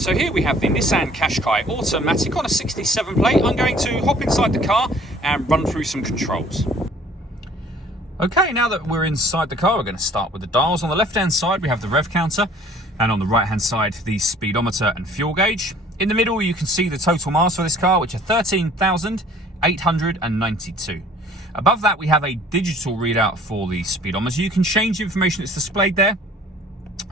So here we have the Nissan Qashqai automatic on a 67 plate. I'm going to hop inside the car and run through some controls. Okay, now that we're inside the car, we're going to start with the dials. On the left-hand side, we have the rev counter, and on the right-hand side, the speedometer and fuel gauge. In the middle, you can see the total miles for this car, which are 13,892. Above that, we have a digital readout for the speedometer. You can change the information that's displayed there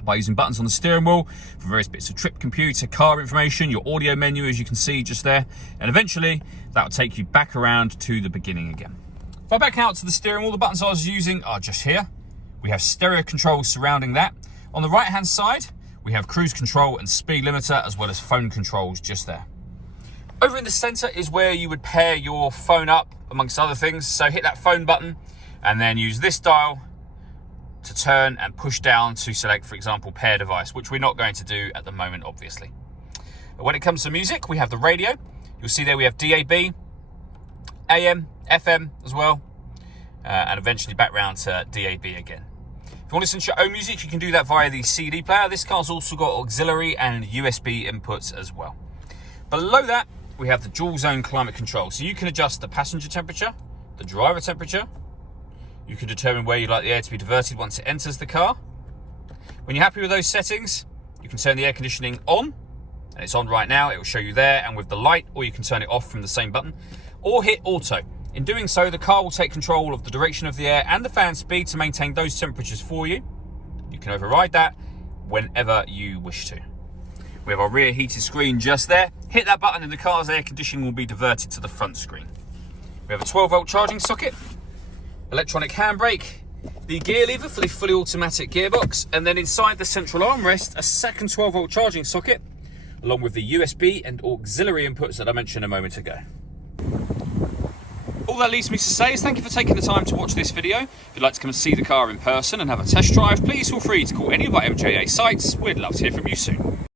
by using buttons on the steering wheel for various bits of trip computer, car information, your audio menu, as you can see just there. And eventually, that will take you back around to the beginning again. If I back out to the steering wheel, the buttons I was using are just here. We have stereo controls surrounding that. On the right-hand side, we have cruise control and speed limiter, as well as phone controls just there. Over in the center is where you would pair your phone up, amongst other things. So hit that phone button and then use this dial to turn and push down to select, for example, pair device, which we're not going to do at the moment, obviously. But when it comes to music, we have the radio. You'll see there we have DAB, AM, FM as well, and eventually back round to DAB again. If you want to listen to your own music, you can do that via the CD player. This car's also got auxiliary and USB inputs as well. Below that, we have the dual zone climate control. So you can adjust the passenger temperature, the driver temperature. You can determine where you'd like the air to be diverted once it enters the car. When you're happy with those settings, you can turn the air conditioning on, and it's on right now. It will show you there and with the light, or you can turn it off from the same button, or hit auto. In doing so, the car will take control of the direction of the air and the fan speed to maintain those temperatures for you. You can override that whenever you wish to. We have our rear heated screen just there. Hit that button and the car's air conditioning will be diverted to the front screen. We have a 12-volt charging socket, electronic handbrake, the gear lever for the fully automatic gearbox, and then inside the central armrest, a second 12-volt charging socket, along with the USB and auxiliary inputs that I mentioned a moment ago. All that leaves me to say is thank you for taking the time to watch this video. If you'd like to come and see the car in person and have a test drive, please feel free to call any of our MJA sites. We'd love to hear from you soon.